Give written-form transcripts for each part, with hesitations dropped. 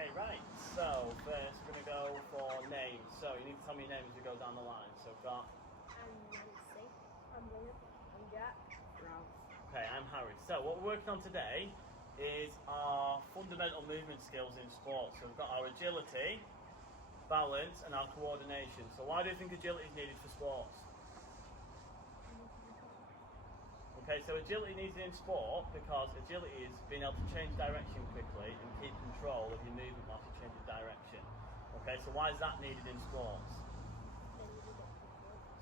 Okay, right. So first we're going to go for names. So you need to tell me your name as we go down the line. So we've got. I'm Nancy. I'm William. I'm Jack. Ralph. Okay, I'm Harry. So what we're working on today is our fundamental movement skills in sports. So we've got our agility, balance, and our coordination. So why do you think agility is needed for sports? Okay, so agility is needed in sport because agility is being able to change direction quickly and keep control of your movement whilst you change direction. Okay, so why is that needed in sports?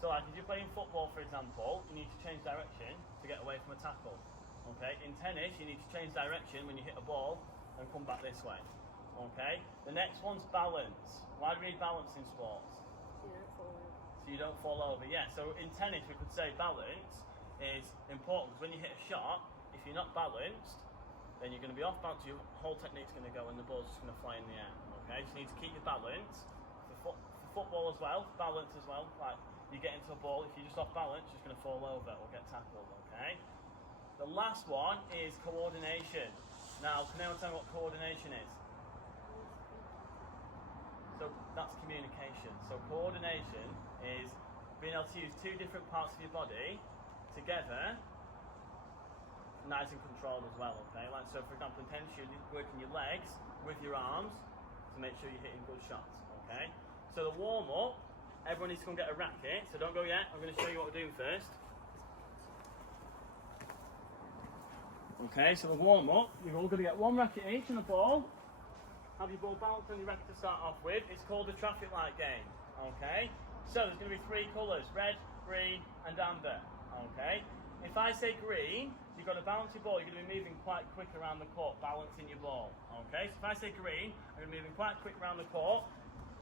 So like if you're playing football, for example, you need to change direction to get away from a tackle. Okay, in tennis, you need to change direction when you hit a ball and come back this way. Okay, the next one's balance. Why do we need balance in sports? So you don't fall over. Yeah, so in tennis, we could say balance is important because when you hit a shot, if you're not balanced, then you're going to be off balance, your whole technique's going to go and the ball's just going to fly in the air. Okay, so you need to keep your balance. For football as well, balance as well. Like you get into a ball, if you're just off balance, you're just going to fall over or get tackled. Okay. The last one is coordination. Now, can anyone tell me what coordination is? So that's communication. So coordination is being able to use two different parts of your body together, nice and controlled as well, okay? Like, so for example, in tennis, you're working your legs with your arms to make sure you're hitting good shots, okay? So the warm-up, everyone needs to go and get a racket, so don't go yet, I'm going to show you what we're doing first. Okay, so the warm-up, you're all going to get one racket each and a ball. Have your ball bounce on your racket to start off with. It's called the traffic light game, okay? So there's going to be three colours, red, green and amber. Okay, if I say green, you've got to balance your ball. You're going to be moving quite quick around the court, balancing your ball. Okay, so if I say green, I'm going to be moving quite quick around the court,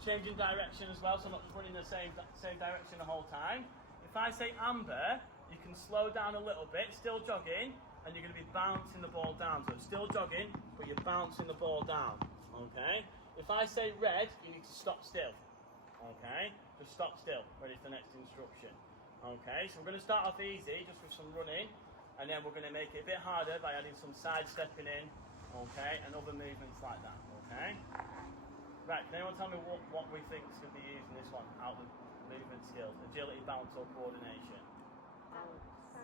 changing direction as well, so I'm not just running the same direction the whole time. If I say amber, you can slow down a little bit, still jogging, and you're going to be bouncing the ball down. So still jogging, but you're bouncing the ball down. Okay, if I say red, you need to stop still. Okay, just stop still, ready for the next instruction. Okay, so we're going to start off easy, just with some running, and then we're going to make it a bit harder by adding some side stepping in, okay, and other movements like that, okay? Right, can anyone tell me what we think is going to be used in this one, out of movement skills? Agility, balance or coordination?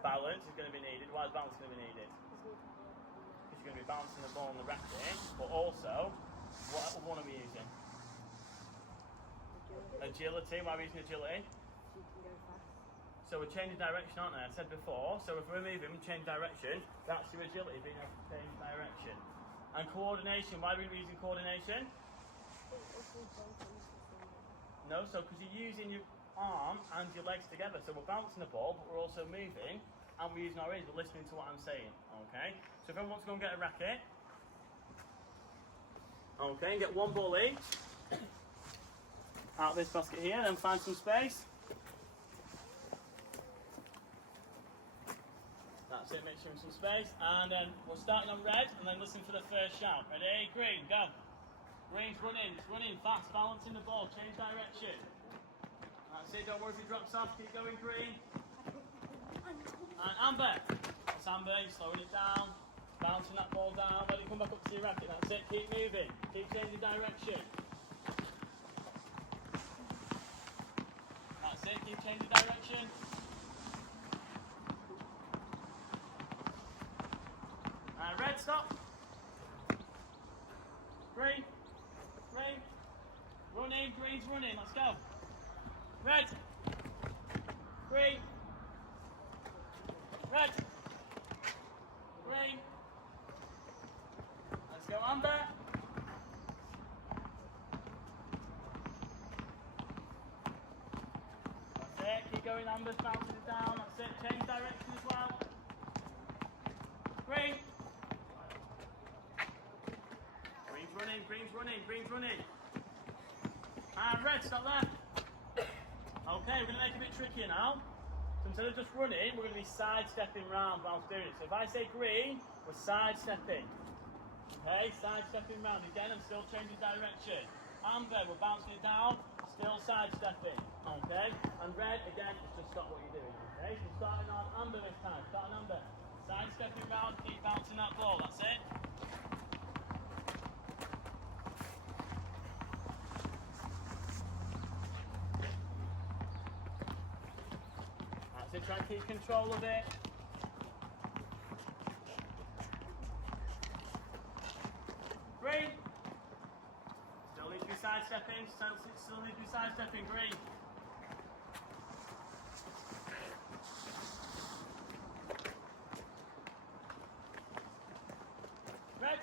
Balance is going to be needed. Why is balance going to be needed? Because you're going to be bouncing the ball on the racket, but also, what one are we using? Agility. Why are we using agility? So we're changing direction, aren't they? I said before, so if we're moving, we change direction, that's your agility, being able to change direction. And coordination, why are we using coordination? No, so because you're using your arm and your legs together, so we're bouncing the ball, but we're also moving, and we're using our ears, we're listening to what I'm saying, okay? So if everyone wants to go and get a racket, okay, and get one ball each, out of this basket here, then find some space. That's it, make sure some space. And then we're starting on red, and then listen for the first shout. Ready? Green, go. Green's running, it's running fast, balancing the ball, change direction. That's it, don't worry if it drops off, keep going, green. And amber. That's amber, you're slowing it down, bouncing that ball down, let it come back up to your racket. That's it, keep moving, keep changing direction. That's it, keep changing direction. Red, stop. Green, green, running, green's running, let's go. Red, green, red, green. Let's go, amber. That's it, keep going, amber's bouncing it down, that's it, change direction as well. Green. Green's running, green's running. And red, stop there. Okay, we're going to make it a bit trickier now. So instead of just running, we're going to be side-stepping round whilst doing it. So if I say green, we're side-stepping. Okay, side-stepping round. Again, I'm still changing direction. Amber, we're bouncing it down, still side-stepping. Okay, and red, again, it's just stop what you're doing. Okay, so starting on amber this time. Starting amber. Side-stepping round, keep bouncing that ball, that's it. Try and keep control of it. Green. Still need to be sidestepping. Still need to be sidestepping. Green. Red.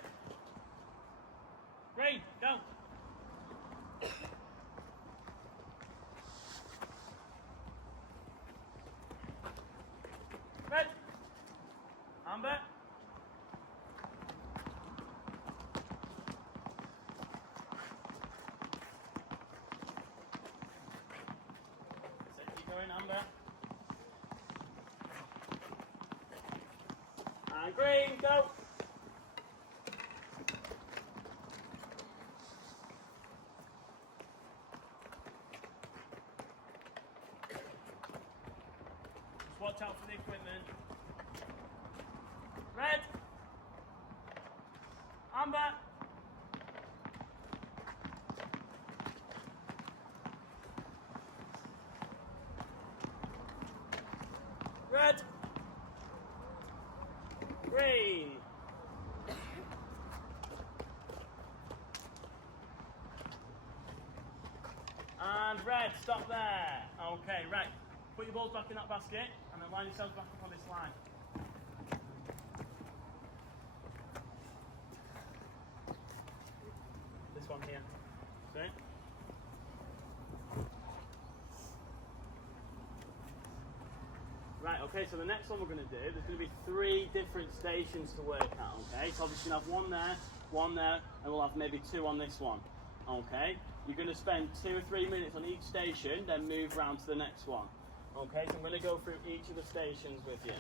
Green. Go. Red. Amber. Keep going, Amber. And green, go. Just watch out for the equipment. Red. Amber. Red. Green. And red, stop there. Okay, right. Put your balls back in that basket and then line yourselves back up on this line. This one here. See? Right, okay, so the next one we're going to do, there's going to be 3 different stations to work at, okay? So obviously you're going to have one there, and we'll have maybe 2 on this one, okay? You're going to spend 2 or 3 minutes on each station, then move round to the next one. Okay, so I'm going to go through each of the stations with you.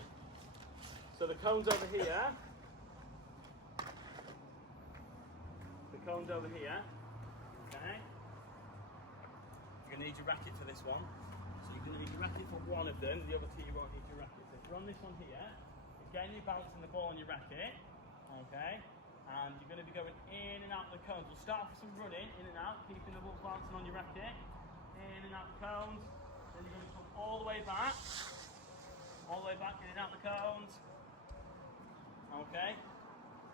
So the cone's over here. The cone's over here, okay? You're going to need your racket for this one. So you're going to need your racket for one of them, the other 2 you won't need your racket. So if you're on this one here, it's getting you balancing the ball on your racket, okay? And you're going to be going in and out of the cones. We'll start off with some running, in and out, keeping the ball bouncing on your racket. In and out the cones. Then you're going to come all the way back. All the way back, in and out the cones. Okay?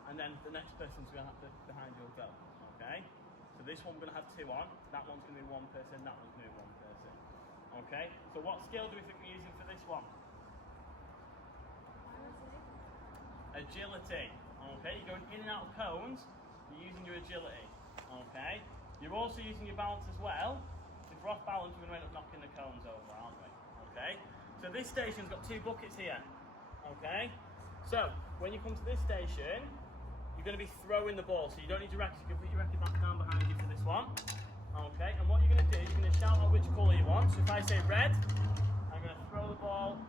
And then the next person's going to have to, behind you will go. Okay? So this one we're going to have 2 on. That one's going to be 1 person, that one's going to be 1 person. Okay? So what skill do we think we're using for this one? Agility. Okay, you're going in and out of cones, you're using your agility. Okay, you're also using your balance as well. If we're off balance, we're going to end up knocking the cones over, aren't we? Okay, so this station's got 2 buckets here. Okay, so when you come to this station, you're going to be throwing the ball, so you don't need your racket. You can put your racket back down behind you for this one. Okay, and what you're going to do is you're going to shout out which colour you want. So if I say red, I'm going to throw the ball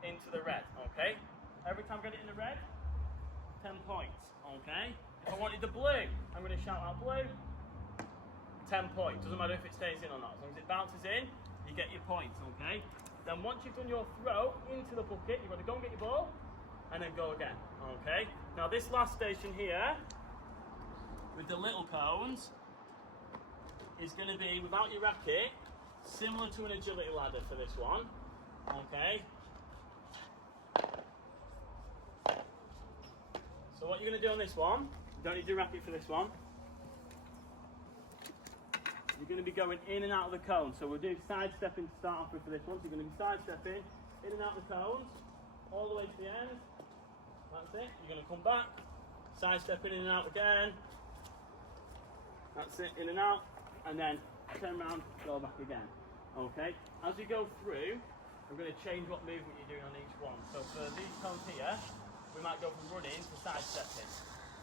into the red. Okay, every time I get it in the red, 10 points, okay? If I wanted the blue, I'm going to shout out blue, 10 points. Doesn't matter if it stays in or not. As long as it bounces in, you get your points, okay? Then once you've done your throw into the bucket, you've got to go and get your ball, and then go again, okay? Now this last station here, with the little cones, is going to be, without your racket, similar to an agility ladder for this one, okay? So what you're going to do on this one, you don't need your racket for this one. You're going to be going in and out of the cone. So we'll do sidestepping to start off with for this one. So you're going to be sidestepping in and out of the cones, all the way to the end. That's it. You're going to come back, sidestepping in and out again. That's it, in and out, and then turn around, go back again. Okay. As we go through, we're going to change what movement you're doing on each one. So for these cones here, we might go from running to sidestepping.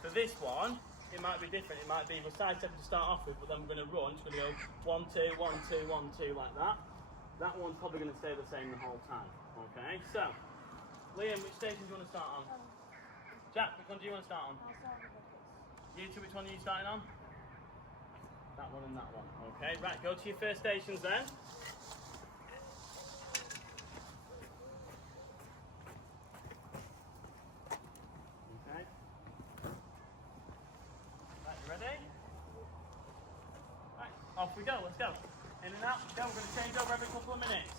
For this one, it might be different. It might be we're sidestepping to start off with, but then we're going to run. So we're going to go 1, 2, 1, 2, 1, 2 like that. That one's probably going to stay the same the whole time. Okay, so Liam, which station do you want to start on? Jack, which one do you want to start on? I'll start with buckets. You two, which one are you starting on? That one and that one. Okay, right, go to your first stations then. Okay. Right, you ready? Right, off we go, let's go. In and out, go, we're going to change over every couple of minutes.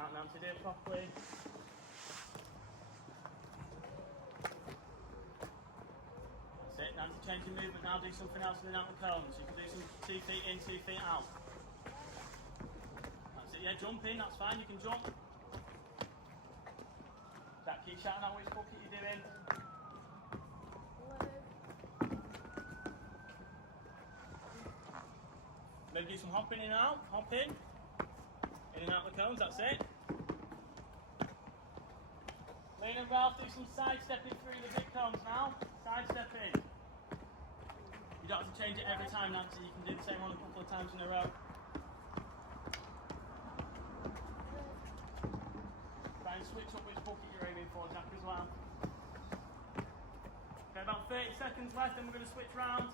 out, Nancy, do it properly. That's it, Nancy, change your movement now, do something else in and out the cone. So you can do some 2 feet in, 2 feet out. That's it, yeah, jump in, that's fine, you can jump. Jack, keep shouting out which bucket you're doing. Maybe do some hopping in and out, hop in and out the cones, that's it. Lane and Ralph, do some side stepping through the big cones now, side stepping. You don't have to change it every time, Nancy, you can do the same one a couple of times in a row. Try and switch up which bucket you're aiming for, Jack, as well. Okay, about 30 seconds left, then we're going to switch round.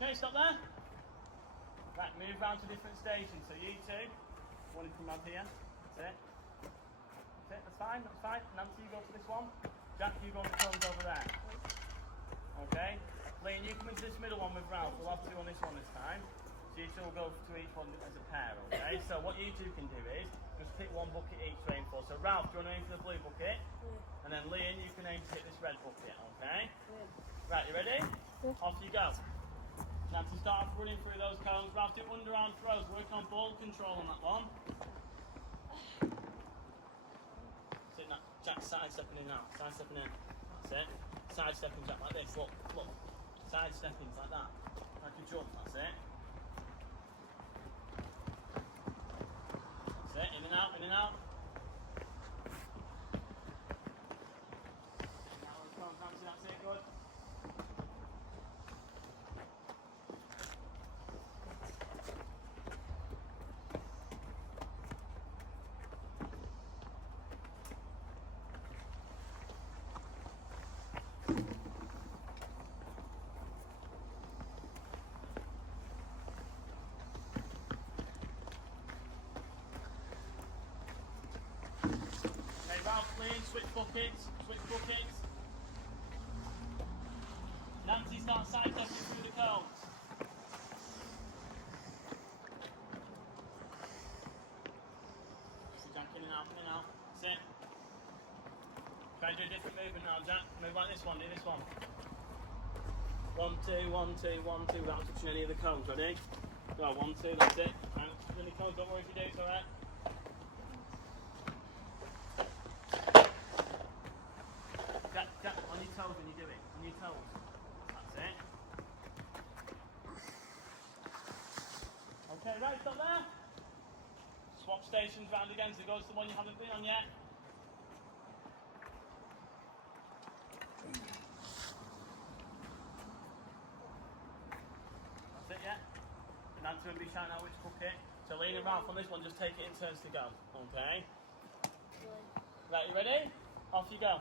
Okay, stop there. Right, move round to different stations. So you two, want to come around here. That's it. That's it, that's fine, that's fine. Nancy, you go to this one. Jack, you go on the cones over there. Okay. Liam, you come into this middle one with Ralph. We'll have 2 on this one this time. So you two will go to each one as a pair, okay? So what you two can do is just pick one bucket each to aim for. So Ralph, do you want to aim for the blue bucket? Yeah. And then Liam, you can aim to hit this red bucket, okay? Yeah. Right, you ready? Yeah. Off you go. Nancy, start off running through those cones. Ralph, do underarm throws. Work on ball control on that one. That's it, Jack, side stepping in now. Side stepping in. That's it. Side stepping, Jack, like this. Look, look. Side stepping like that. Like a jump, that's it. That's it. In and out, in and out. Now on the cones, Nancy, that's it, good. Switch buckets, switch buckets. Nancy, start side stepping through the cones. So Jack, in and out, in and out. That's it. Try and do a different movement now, Jack. Move like this one, do this one. 1, 2, 1, 2, 1, 2 without touching any of the cones, ready? Go, 1, 2, that's it. And any cones, don't worry if you do, it's alright. Jack, on your toes when you do it. On your toes. That's it. Okay, right, stop there. Swap stations round again, so go to the one you haven't been on yet. That's it, yeah? And Nancy will be shouting out which bucket. So lean and Ralph on this one, just take it in turns to go. Okay? Right, you ready? Off you go.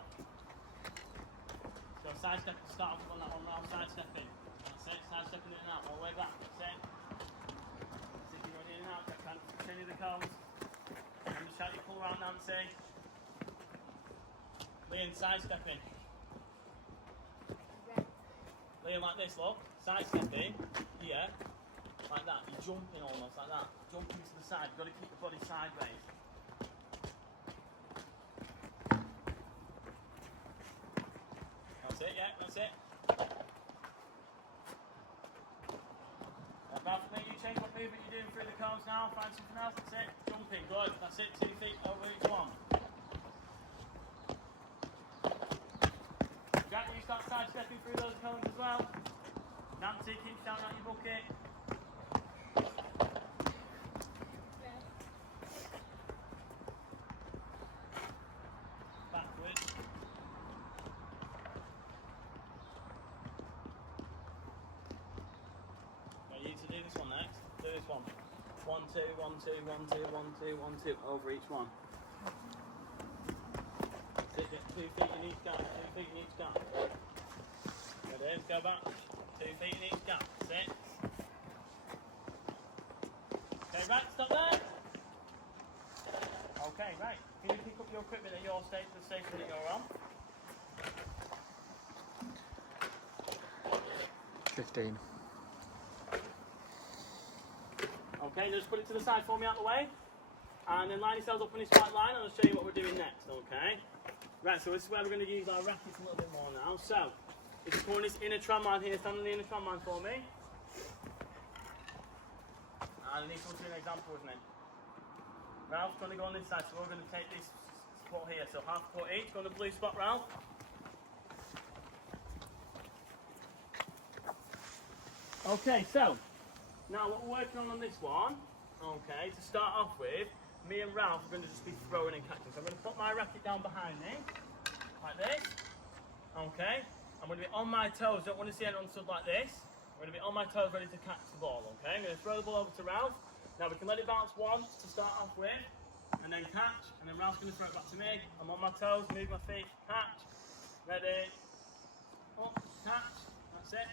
So side step, start off on that one now, side stepping. That's it, side stepping in and out, all the way back, that's it. That's it, you're going in and out, Jack, continue the cones. And just shout your pull around, Nancy. Liam, side stepping. Liam, like this, look. Side stepping, here, like that. You're jumping almost like that. Jumping to the side, you've got to keep the body sideways. That's it, yeah, that's it. Ralph, make you change what movement you're doing through the cones now. Find something else, that's it. Jumping, good, that's it. 2 feet over each one. Jack, you start side stepping through those cones as well. Nancy, keep shouting out your bucket. Backwards. Right, you need to do this one next. Do this one. 1, 2, 1, 2, 1, 2, 1, 2, 1, 2, over each one. That's it, get 2 feet in each gap, 2 feet in each gap. Ready, go back. 2 feet in each gap, that's it. Okay, right, stop there. Okay, right. Can you pick up your equipment at your station, the station that you're on? 15. Okay, just put it to the side for me out the way. And then line yourselves up on this white line and I'll show you what we're doing next, okay? Right, so this is where we're going to use our rackets a little bit more now. So, if you come on this inner tram line here, stand on the inner tram line for me. And I need someone to do an example with me. Ralph's going to go on this side, so we're going to take this spot here. So half a foot each, go on the blue spot, Ralph. Okay, so, now what we're working on this one, okay, to start off with, me and Ralph are going to just be throwing and catching. So I'm going to put my racket down behind me, like this, okay. I'm going to be on my toes, don't want to see anyone stood like this. I'm going to be on my toes ready to catch the ball, okay. I'm going to throw the ball over to Ralph. Now we can let it bounce once to start off with, and then catch, and then Ralph's going to throw it back to me. I'm on my toes, move my feet, catch, ready, up, catch, that's it.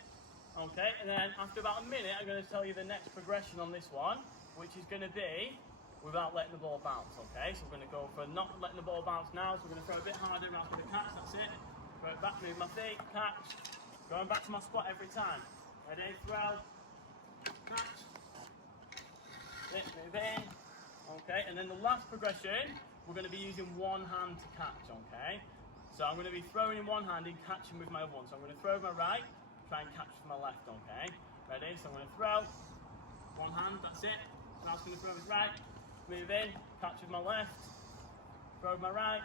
Okay, and then after about a minute, I'm going to tell you the next progression on this one, which is going to be without letting the ball bounce, okay? So we're going to go for not letting the ball bounce now, so we're going to throw a bit harder after the catch, that's it. Throw it back, move my feet, catch. Going back to my spot every time. Ready, throw, catch. Move in, okay? And then the last progression, we're going to be using one hand to catch, okay? So I'm going to be throwing in one hand and catching with my other one. So I'm going to throw with my right, try and catch with my left, okay? Ready? So I'm going to throw, one hand, that's it. Now I'm going to throw with right, move in, catch with my left, throw with my right.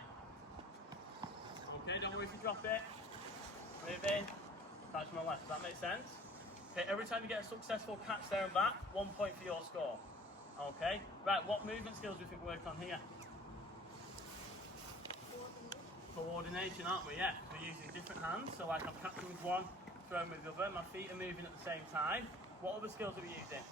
Okay, don't worry if you drop it. Move in, catch with my left. Does that make sense? Okay, every time you get a successful catch there and back, 1 point for your score. Okay, right, what movement skills do you think we're working on here? Coordination, aren't we? Yeah, we're using different hands. So like I'm catching with one, throwing with the other. My feet are moving at the same time. What other skills are we using?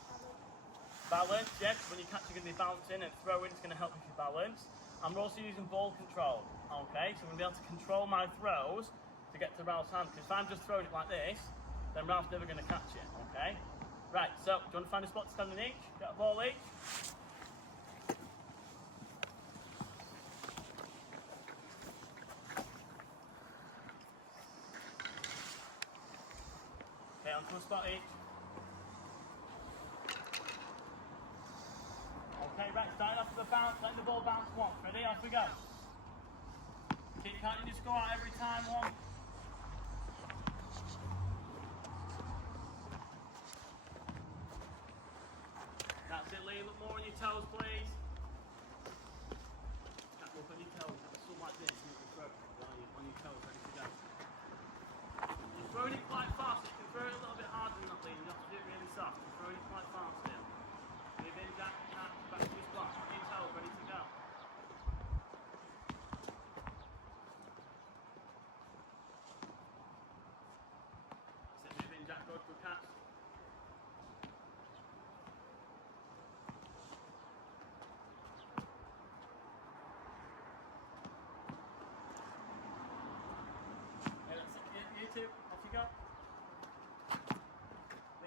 Balance, yes. When you catch, you're going to be bouncing, and throwing is going to help with your balance. I'm also using ball control. Okay, so I'm going to be able to control my throws to get to Ralph's hand. Because if I'm just throwing it like this, then Ralph's never going to catch it. Okay. Right. So, do you want to find a spot to stand in each? Get a ball each. Okay, onto a spot each. Okay, right, starting off with the bounce, letting the ball bounce once. Ready? Off we go. Keep counting your score out every time, one. That's it, Lee. Look more on your toes, please. Look on your toes. Something like this, you can throw on your toes, ready to go. You're throwing it quite fast. You can throw it a little bit harder than that, Lee. You don't have to do it really soft. You're throwing it quite fast still. Move in, Jack, back to your spot. On your toes, ready to go. That's it, move in, Jack, good catch. You two, off you go.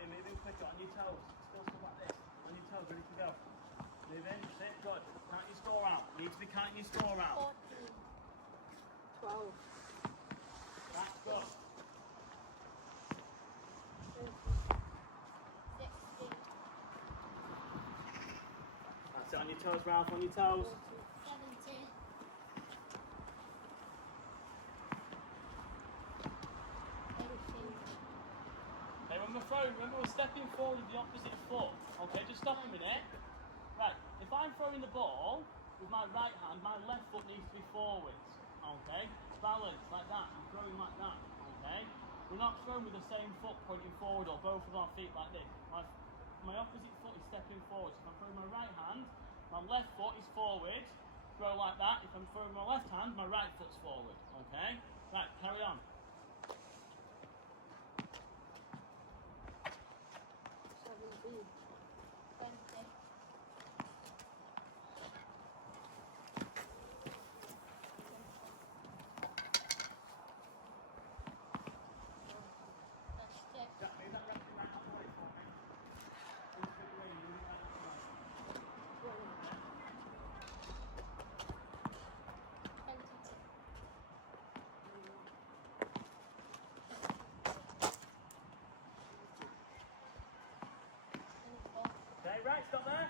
Move in quicker, on your toes. Still stuff like this. On your toes, ready to go. Move in, sit, good. Count your score out. You need to be counting your score out. 14, 12, That's good. 16, That's it, on your toes, Ralph, on your toes. 17, 18. Okay, when we're throwing, remember we're stepping forward with the opposite foot. Okay, just stop a minute. Right, if I'm throwing the ball with my right hand, my left foot needs to be forwards. Okay, balance like that, I'm throwing like that. Okay, we're not throwing with the same foot pointing forward or both of our feet like this. My opposite foot is stepping forward. So if I'm throwing my right hand, my left foot is forward. Throw like that. If I'm throwing my left hand, my right foot's forward. Okay, right, carry on. 17, 20. Jack, move that racket right out the way for me. Into the green, move it right out the way. right, stop there.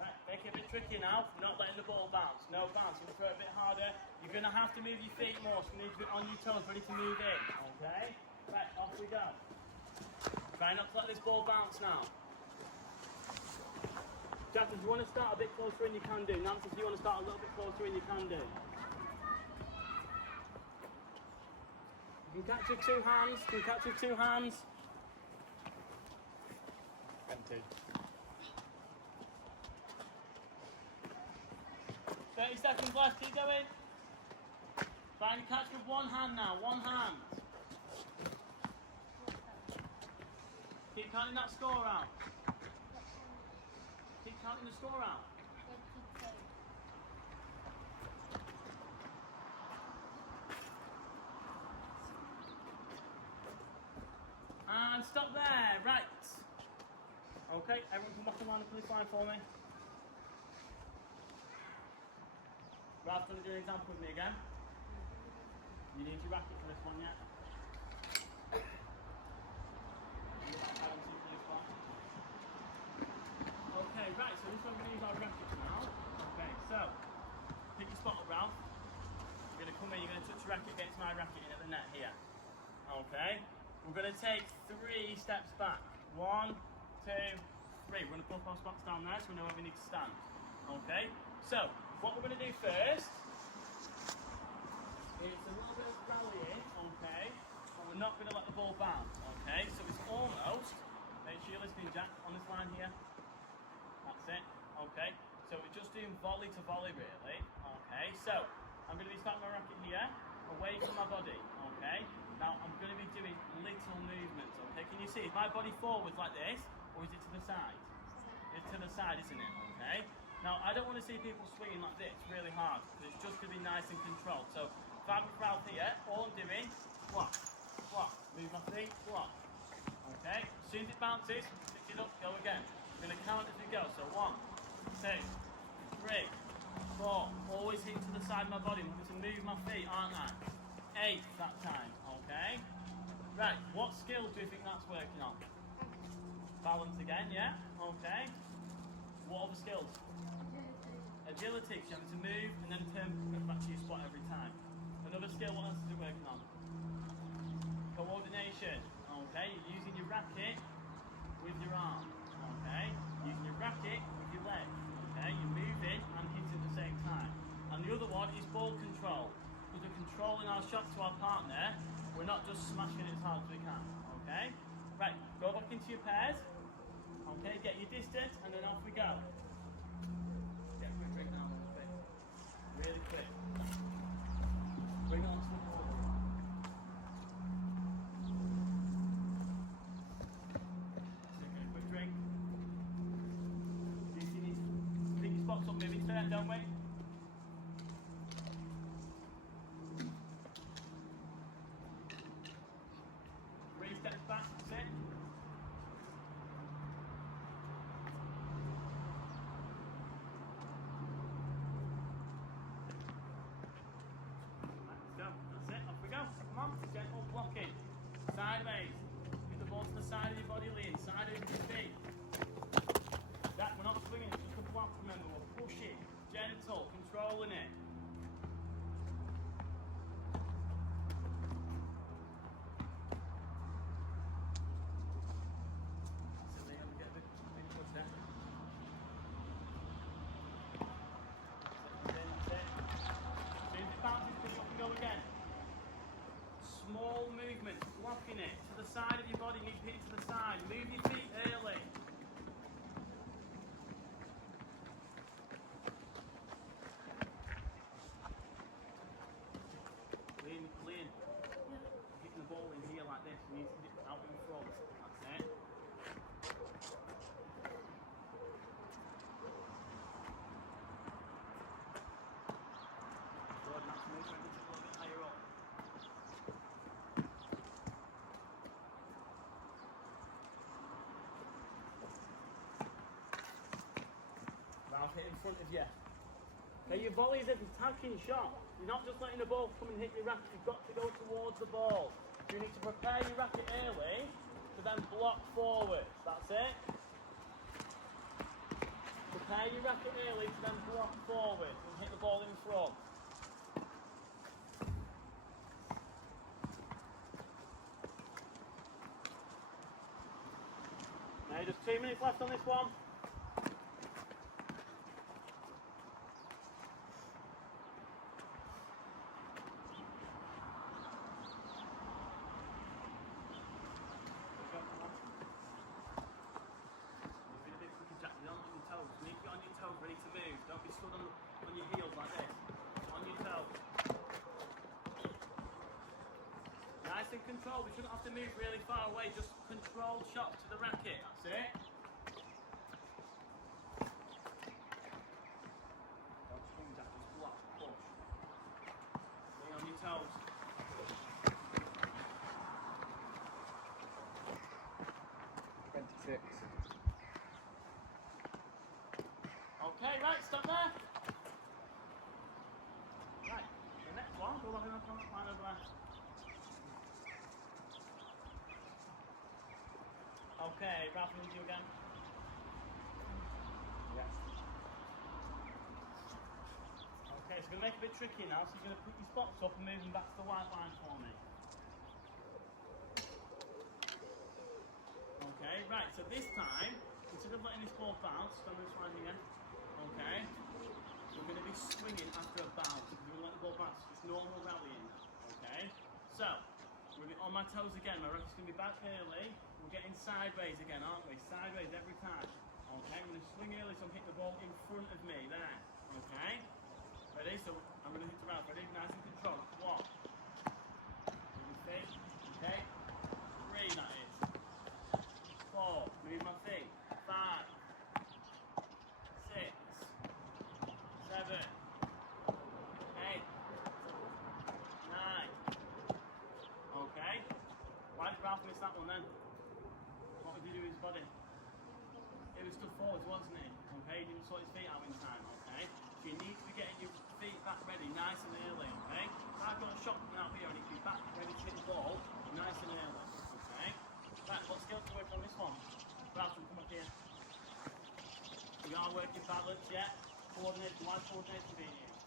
Right, make it a bit tricky now. Not letting the ball bounce. No bounce. You throw it a bit harder. You're going to have to move your feet more. So you need to be on your toes, ready to move in. Okay? Right, off we go. Try not to let this ball bounce now. Jack, if you want to start a bit closer in, you can do. Nancy, if you want to start a little bit closer in, you can do. You can catch with two hands. You can catch with two hands. Empty. 30 seconds left, keep going. Try and catch with one hand now, one hand. Keep counting that score out. Keep counting the score out. And stop there, right. Okay, everyone come back around the police line for me. Ralph's going to do an example with me again. You need your racket for this one, yeah? Okay, right, so this one we're going to use our rackets now. Okay, so, pick your spot up, Ralph. You're going to come in, you're going to touch your racket against my racket in at the net here. Okay, we're going to take 3 steps back. 1, 2, 3. We're going to put our spots down there so we know where we need to stand. Okay, so, what we're going to do first is a little bit of rallying, okay, and we're not going to let the ball bounce, okay, so it's almost, make sure you're listening, Jack, on this line here, that's it, okay, so we're just doing volley to volley really, okay, so I'm going to be starting my racket here, away from my body, okay, now I'm going to be doing little movements, okay, can you see, is my body forwards like this, or is it to the side? It's to the side, isn't it, okay? Now, I don't want to see people swinging like this really hard, because it's just going to be nice and controlled. So, if I'm with Ralph here, all I'm doing, block, block, move my feet, block. Okay? As soon as it bounces, pick it up, go again. We're going to count as we go. So, 1, 2, 3, 4. Always hit to the side of my body. I'm going to move my feet, aren't I? 8 that time. Okay? Right, what skills do you think that's working on? Balance again, yeah? Okay. What other skills? Agility, so you have to move and then turn back to your spot every time. Another skill, what else is it working on? Coordination, okay? You're using your racket with your arm, okay? Using your racket with your leg, okay? You're moving and hitting at the same time. And the other one is ball control. Because we're controlling our shots to our partner, we're not just smashing it as hard as we can, okay? Right, go back into your pairs, okay? Get your distance and then off we go. Bring it on a little bit. Really quick. Bring it onto the ball. Take a quick drink. You need to pick your spots up, maybe turn, don't we? Three steps back, that's it. Blocking. Sideways. Get the ball to the side of your body, lean. Side of your feet. That, we're not swinging, it's just a block, remember. We're pushing. Gentle. Controlling it. So Liam, get a bit push there. That's it. As soon as it bounces, push up and go again. Small movements, blocking it to the side of your body, you need to hit it to the side. Move your feet early. Lean. Hitting the ball in here like this, you need to hit it out in front. That's it. Good, that's movement, it's a little bit higher up. Hit in front of you. Okay, your volley is an attacking shot. You're not just letting the ball come and hit your racket, you've got to go towards the ball. You need to prepare your racket early to then block forward. That's it. prepare your racket early to then block forward and hit the ball in front. Now just 2 minutes left on this one. Ready to move. Don't be stood on your heels like this. On your toes. Nice and controlled. We shouldn't have to move really far away. Just controlled shots to the racket. That's it. Don't swing that. Just block. Push. Stay on your toes. Okay, right, stop there. Right, the next one, go along on the line over there. Okay, Ralph, I'm with you again. Yes. Okay, it's going to make it a bit tricky now, so you're going to put your spots up and move them back to the white line for me. Okay, right, so this time, instead of letting this ball bounce, don't move sliding again. Okay, we're going to be swinging after a bounce because we're going to let the ball bounce. It's normal rallying. Okay, so we're going to be on my toes again. My racket's going to be back early. We're getting sideways again, aren't we? Sideways every time. Okay, I'm going to swing early so I'm hitting the ball in front of me there. Okay, ready? So I'm going to hit the round. Ready? Nice and controlled. 1, 2, 3. Okay, 3 that is. 4. Move my feet. 5. 6, 7, 8, 9. Okay. Why did Ralph miss that one then? What did he do with his body? It was stood forwards, wasn't he? Okay, he didn't sort his feet out in time, okay? So you need to be getting your feet back ready nice and early, okay? If I've got a shot coming out here, I need to be back ready to hit the ball nice and early, okay? Right, what skills can we work on this one? Ralph, come up here. We are working balance, yeah? Coordination, why coordination being used?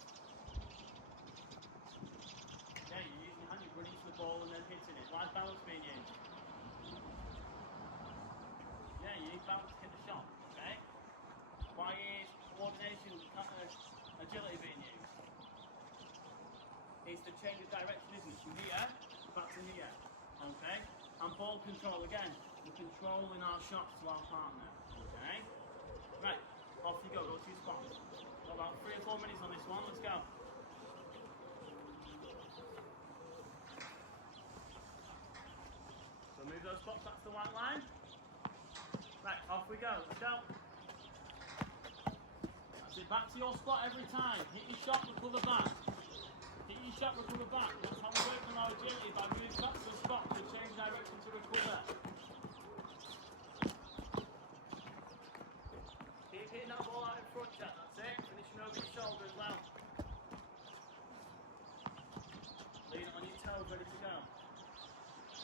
Yeah, you're using your hand, you're running to the ball and then hitting it. Why is balance being used? Yeah, you need balance to hit the shot, okay? Why is coordination, agility being used? It's the change of direction, isn't it? From here, back to here, okay? And ball control again. We're controlling our shots to our partner, okay? Right, off you go, go to your spots. Got about 3 or 4 minutes on this one, let's go. So move those spots back to the white line. Right, off we go, let's go. That's it, back to your spot every time. Hit your shot, recover back. Hit your shot, recover back. That's how we work on our agility, by moving back to the spot to change direction to recover. Keep hitting that ball out in front, Jack, that's it. Finishing over your shoulder as well. Lean it on your toes, ready to go.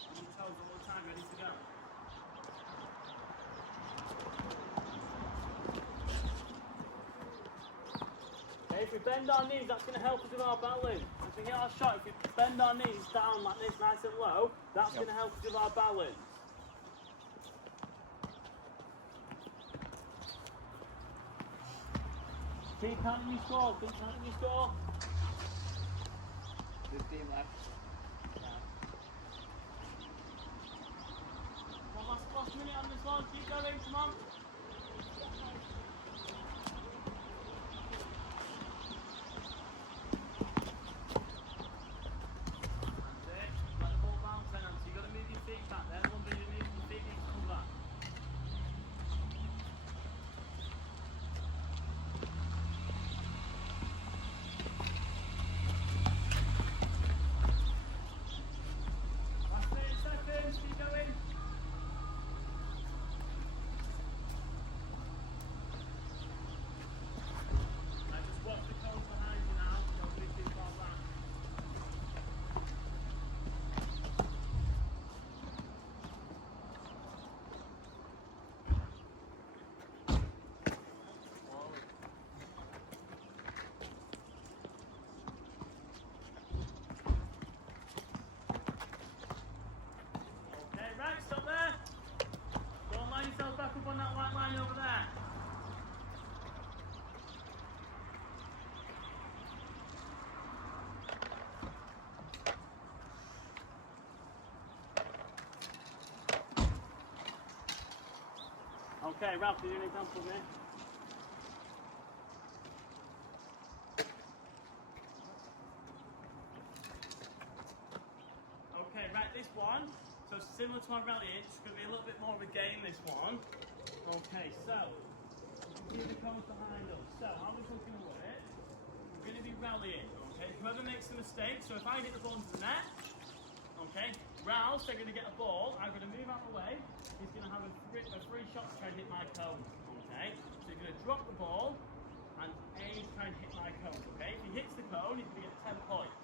On your toes all the time, ready to go. Okay, if we bend our knees, that's going to help us with our balance. If we hit our shot, if we bend our knees down like this, nice and low, that's going to help us with our balance. Keep counting your score, keep counting your score. 15 left. One last minute on this one, keep going, come on. Okay, Ralph, can you do an example of me? Okay, right, this one, so similar to our rally, it's going to be a little bit more of a game, this one. Okay, so, you can see the cones behind us. So, how this one's going to work, we're going to be rallying, okay? Whoever makes a mistake, so if I hit the ball into the net, okay, Ralph's going to get a ball, I'm going to move out of the way, he's going to have a free shot to try and hit my cone, okay? So he's going to drop the ball and aim to try and hit my cone, okay? If he hits the cone, he's going to get 10 points.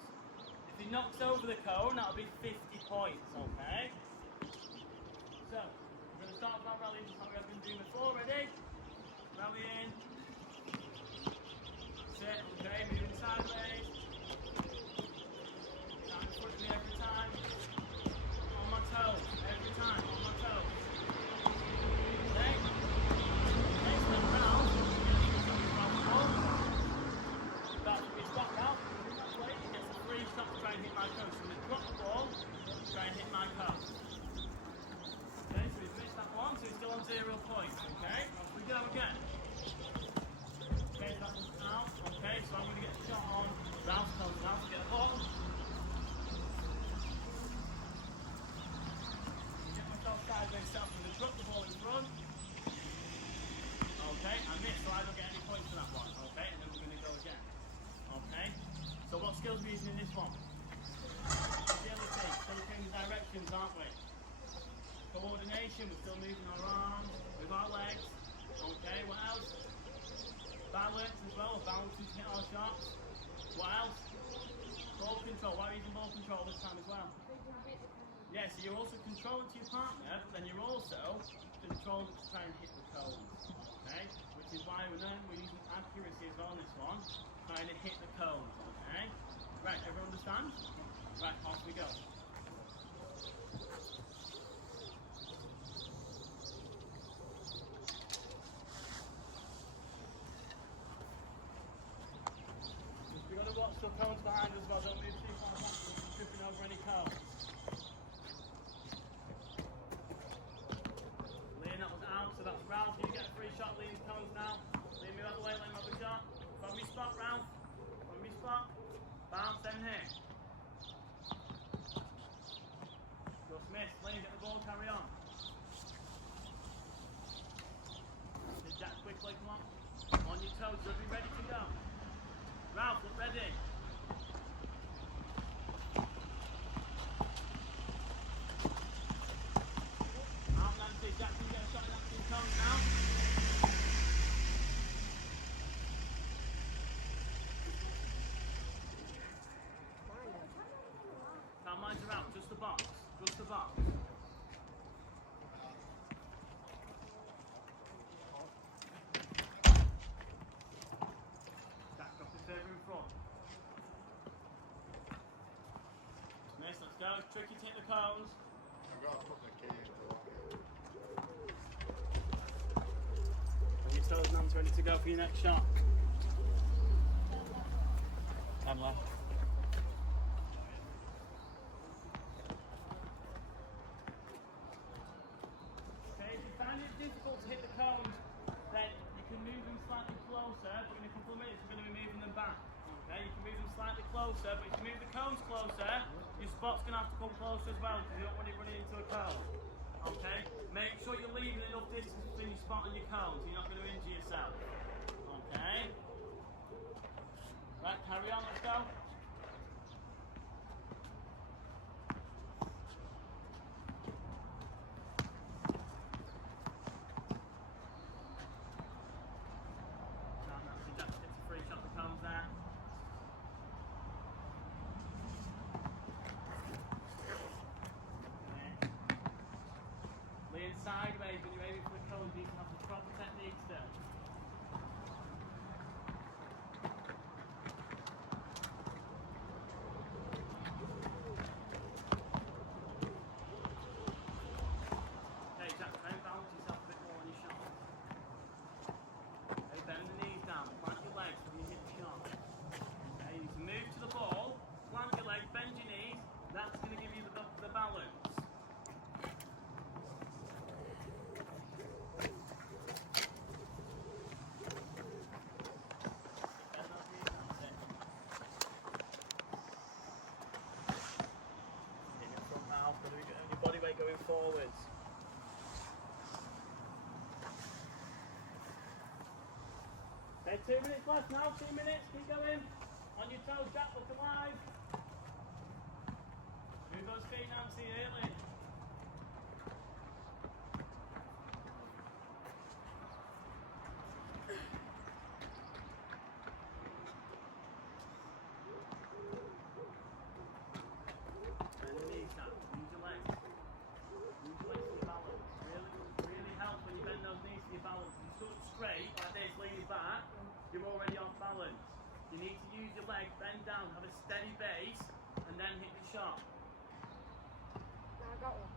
If he knocks over the cone, that'll be 50 points, okay? So, we're going to start with our rallying, just like we have been doing before, ready? Rallying. That's it, okay, moving sideways. Down in front of me every time. On my toes, every time, on my toes. Okay? Next then round, that's when we stop out, in that way, he gets a free shot to try and hit my cone. So I'm going to drop the ball, try and hit my cone. Okay, so he's missed that one, so he's still on 0 points, okay? Off we go again. Okay, that one's out, okay, so I'm going to get a shot on Ralph's cone. Ralph, get a ball. Get myself sideways set up, I'm going to drop the ball in front. Okay, I missed, so I don't get any points for that one, okay? And then we're going to go again. Okay, so what skills are we using in this one? Agility, still changing directions, aren't we? Coordination, we're still moving our arms with our legs. Okay, what else? Balance as well, balancing to hit our shots. What else? Ball control, why are you using ball control this time as well? Yeah, so you're also controlling to your partner, but then you're also controlling to try and hit the cones. Okay, which is why we're using accuracy as well on this one, trying to hit the cones. Okay, right, everyone understand? Right, off we go. We've got to watch the cones behind us as well, don't move too far back, we're tripping over any cones. Liam, that was out, so that's Ralph. You get a free shot, Liam's cones now. Liam, move out the way, let him have a shot. From your spot, Ralph. From your spot. Bounce, then hit. Just miss. Liam, get the ball, carry on. Hit Jack quickly, come on. On your toes, you'll be ready to go. Ralph, look ready. Out, Nancy. Jack, can you get a shot in Nancy's cones now? Time lines are out. Just the box. Just the box. Jack, drop his favour in front. Miss, let's go. It's tricky to hit the cones. I've got to put the key into it. And your toes, Nan's ready to go for your next shot. Time left. Okay, if you find it difficult to hit the cones, then you can move them slightly closer, but in a couple of minutes we're going to be moving them back. Okay, you can move them slightly closer, but if you move the cones closer, your spot's going to have to come closer as well, because you don't want it running into a cone. Okay, make sure you're leaving enough distance between your spot and your cones, you're not going to injure yourself. Okay. Right, carry on, let's go. Jack gets a free shot that comes there. Lean sideways when you're aiming for the cone, you need to have the proper technique still. Okay, 2 minutes left now, 2 minutes, keep going. On your toes, Jack, look alive. Move those feet, Nancy, early. Bend the knees down, use your legs. Use your legs for your balance. Really helps when you bend those knees for your balance. If you stood up straight, like this, leaning back, you're already off balance. You need to use your legs, bend down, have a steady base, and then hit the shot. Now I got one.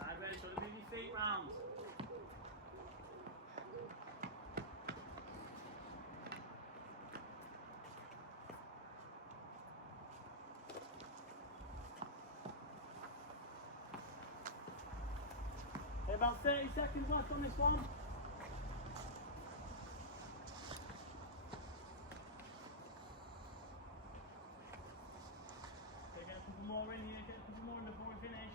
Side ready, so move your feet round. Okay, about 30 seconds left on this one. Okay, get a couple more in here, get a couple more in before we finish.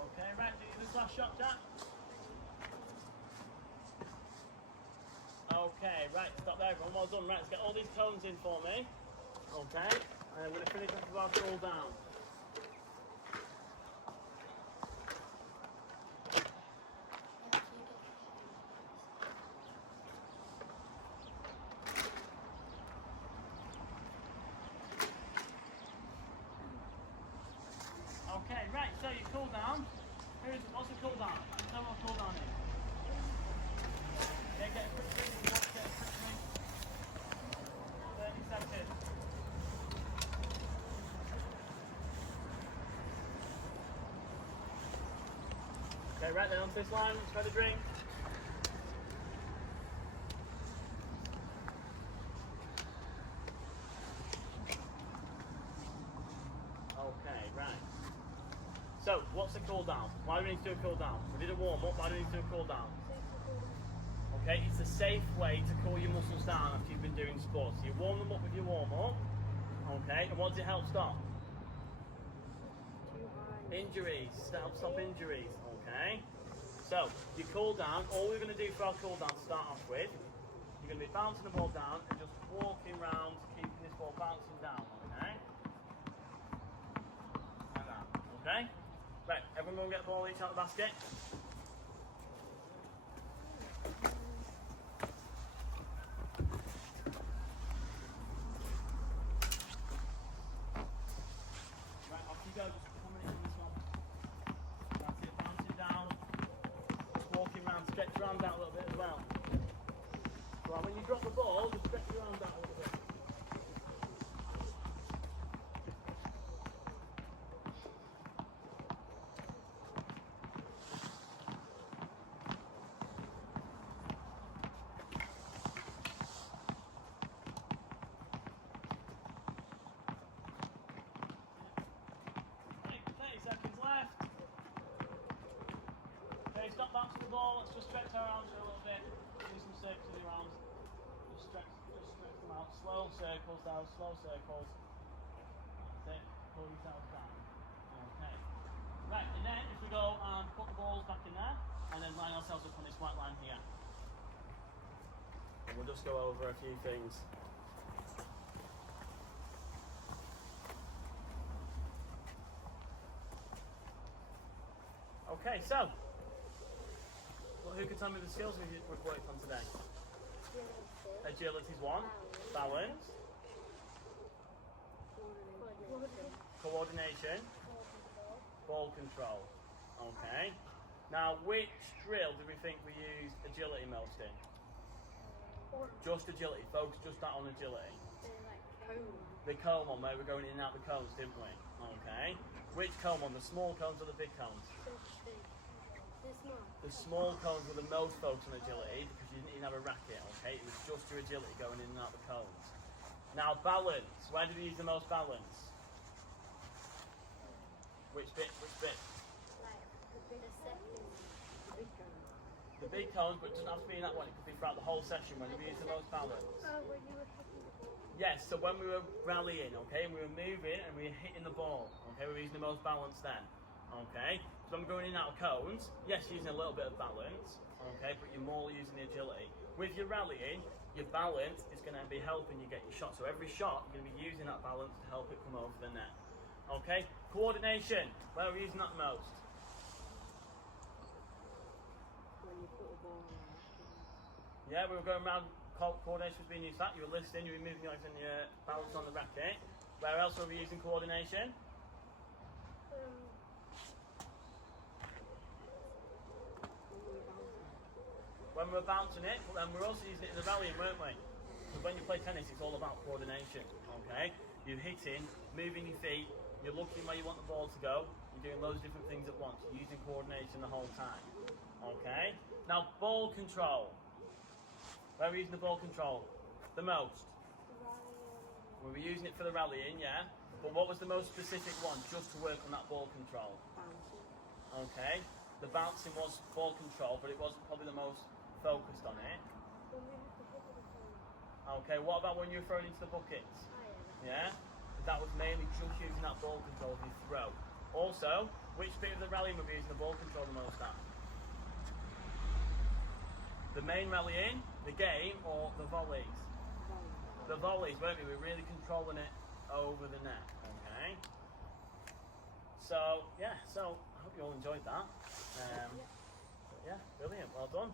Okay, right, do this last shot, Jack. Okay, right, stop there, everyone. Well done. Right, let's get all these cones in for me. Okay, and I'm going to finish off with our cool down. Okay, right, so you cool down. What's the cool down? Tell me what cool down is. Okay, get a quick drink. Get a quick drink. 30 seconds. Okay, right then onto this line, let's try the drink. Okay, right. So, what's the cool down? Why do we need to do a cool down? We did a warm up, why do we need to do a cool down? Okay, it's a safe way to cool your muscles down after you've been doing sports. So you warm them up with your warm up. Okay, and what does it help stop? Injuries. It helps stop injuries. Okay. So, your cool down, all we're going to do for our cool down to start off with, you're going to be bouncing the ball down and just walking round, keeping this ball bouncing down. Okay? Like that. Okay? Right, everyone go and get the ball each out of the basket. Right, off you go, just coming in this one. That's it, bouncing down. Just walking around, stretch your arms out a little bit as well. So when you drop the ball, just stretch your arms out a little bit. Okay, 30 seconds left. Okay, stop bouncing the ball. Let's just stretch our arms for a little bit. Do some circles with your arms. Just stretch them out. Slow circles now, slow circles. That's it. Pull yourself down. Okay. Right, and then if we go and put the balls back in there, and then line ourselves up on this white line here. And we'll just go over a few things. Okay, so, well, who can tell me the skills we've worked on today? Agility's one, balance, coordination, ball control. Okay. Now, which drill do we think we used agility most in? Just agility. Focus just that on agility. The comb one where we're going in and out the cones, didn't we? Okay. Which cone won? The small cones or the big cones? The small. The small cones were the most focused on agility because you didn't even have a racket, okay? It was just your agility going in and out the cones. Now balance. Where did we use the most balance? Which bit? Which bit? Like the second. The big one. The big cones, but it doesn't have to be in that one. It could be throughout the whole session. When did we use the most balance? Oh, when you were hitting the ball. Yes, so when we were rallying, okay, and we were moving and we were hitting the ball, okay, we were using the most balance then, okay? So when we're going in and out of cones, yes, you're using a little bit of balance, okay, but you're more using the agility. With your rallying, your balance is going to be helping you get your shot. So every shot, you're going to be using that balance to help it come over the net, okay? Coordination, where are we using that the most? When you put a ball on. Yeah, we were going around, coordination was being used that. You were listening, you were moving your legs and your balance on the racket. Where else were we using coordination? When we were bouncing it, but then we were also using it in the rallying, weren't we? Because when you play tennis, it's all about coordination, okay? You're hitting, moving your feet, you're looking where you want the ball to go, you're doing loads of different things at once, you're using coordination the whole time, okay? Now, ball control. Where are we using the ball control? The most. We were using it for the rallying, yeah? But what was the most specific one, just to work on that ball control? Okay. The bouncing was ball control, but it wasn't probably the most focused on it. Okay, what about when you were throwing into the buckets? Yeah? That was mainly just using that ball control as you throw. Also, which bit of the rallying were we using the ball control the most at? The main rallying, the game, or the volleys? The volleys, weren't we? We were really controlling it over the net, okay? So, yeah, so I hope you all enjoyed that. But yeah, brilliant, well done.